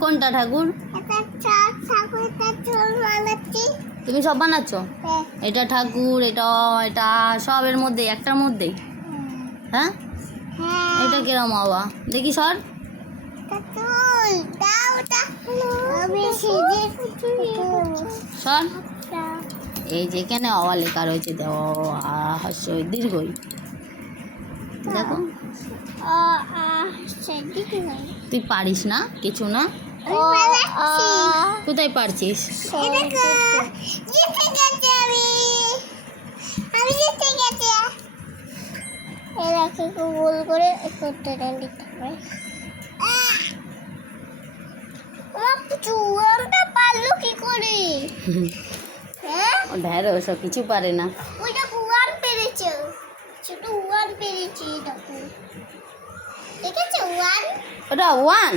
কোনটা ঠাকুর? তুমি সব বানাচ্ছ? এটা ঠাকুর, এটা এটা সব এর মধ্যে, একটার মধ্যেই? হ্যাঁ, এটা কিরম বাবা? দেখি সর। সর। এই যে এখানে অওয়া লেখা রয়েছে, হাস্যই দীর্ঘই। দেখো, তুই পারিস না কিছু না? কোথায় পারছিস? গোল করে করতে দিতে হবে। চূড়াটা পারলো কি করে? ঢেঁড়স সব কিছু পারে না। ওইটা ওয়ান পেরেছে, ছোট ওয়ান পেরেছে, দেখো দেখেছো ওয়ান? ওটা ওয়ান।